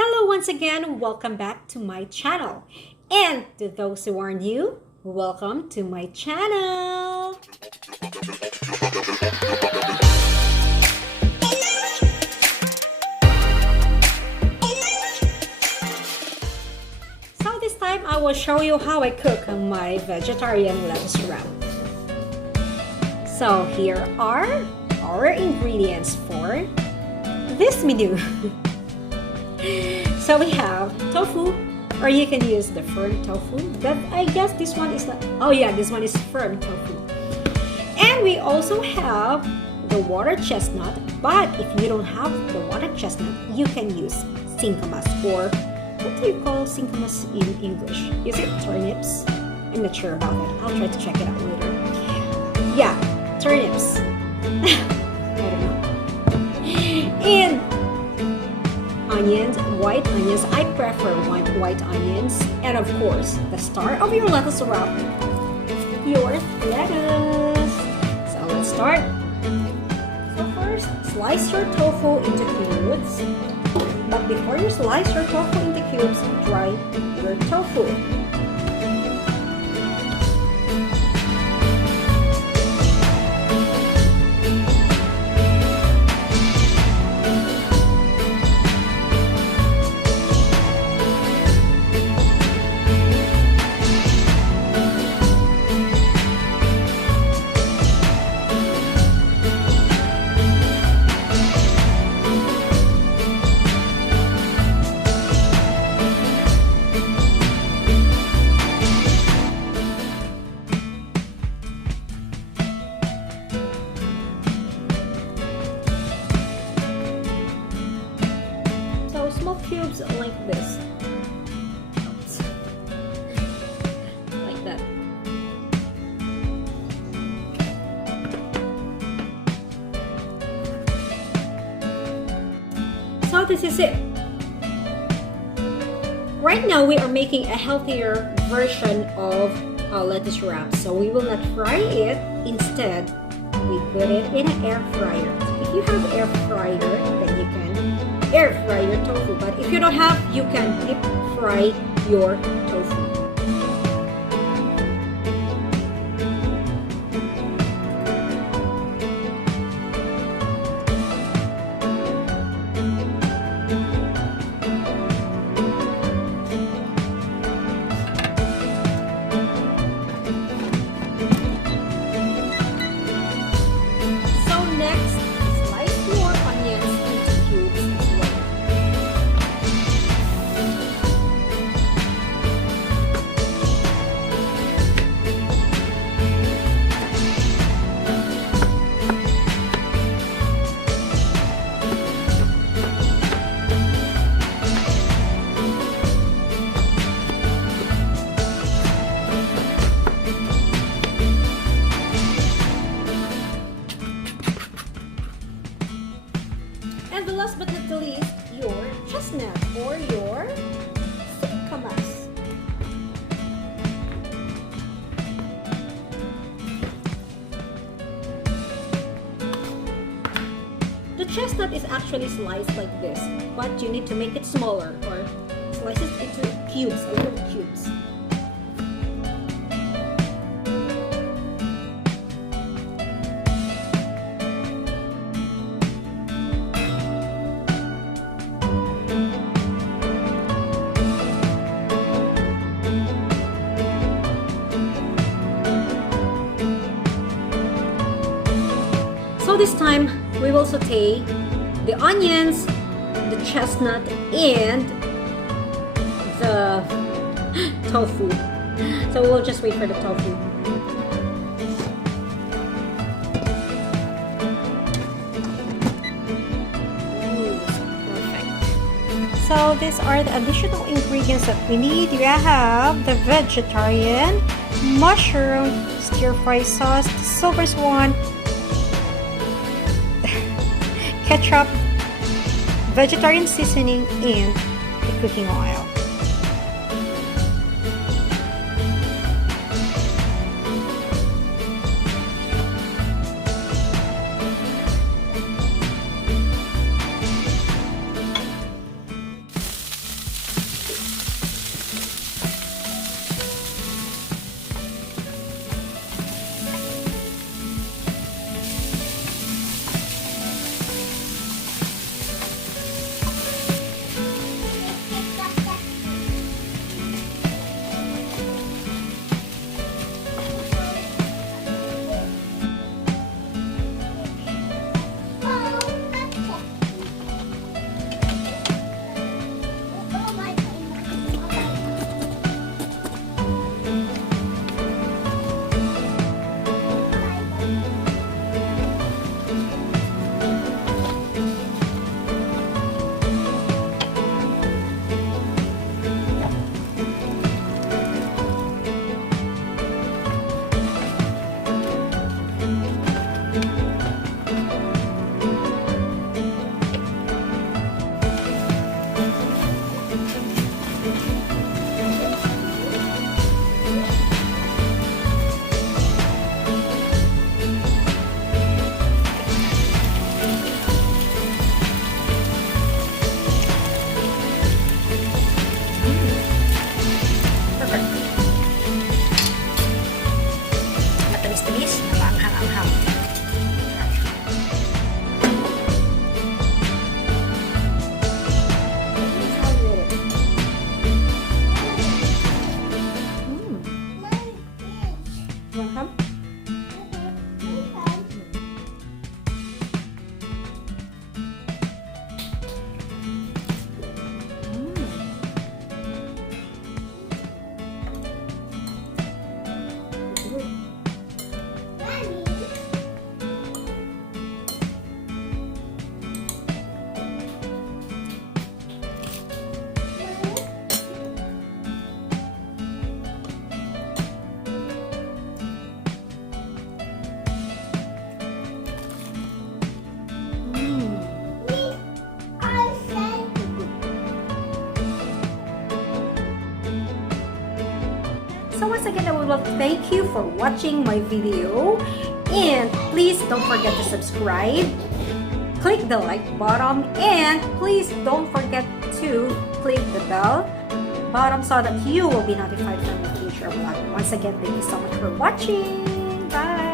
Hello once again, welcome back to my channel. And to those who are new, welcome to my channel. So this time I will show you how I cook my vegetarian lettuce wrap. So here are our ingredients for this menu. So we have tofu, or you can use the firm tofu, but I guess this one is not, oh yeah, this one is firm tofu. And we also have the water chestnut, but if you don't have the water chestnut, you can use Singkamas, or what do you call Singkamas in English? Is it turnips? I'm not sure about that. I'll try to check it out later. Yeah, turnips. I don't know. And onions, white onions. I prefer white onions. And of course, the star of your lettuce wrap, your lettuce. So let's start. So first, slice your tofu into cubes. But before you slice your tofu into cubes, dry your tofu. Cubes like this, like that. So this is it. Right now we are making a healthier version of our lettuce wrap, so we will not fry it. Instead, we put it in an air fryer. If you have air fryer, then you can air fry your tofu, but if you don't have, you can deep fry your tofu. So next, slice your onions into cubes. And the last but not the least, your chestnut or your Singkamas. The chestnut is actually sliced like this, but you need to make it smaller, or slice it into cubes, little cubes. So this time, we will saute the onions, the chestnut, and the tofu. So we'll just wait for the tofu. Ooh, perfect. So these are the additional ingredients that we need. We have the vegetarian, mushroom, stir-fry sauce, the silver swan, ketchup, vegetarian seasoning, and the cooking oil. again, I would love to thank you for watching my video. And please don't forget to subscribe. Click the like button. And please don't forget to click the bell button so that you will be notified from the future vlog. Once again, thank you so much for watching. Bye!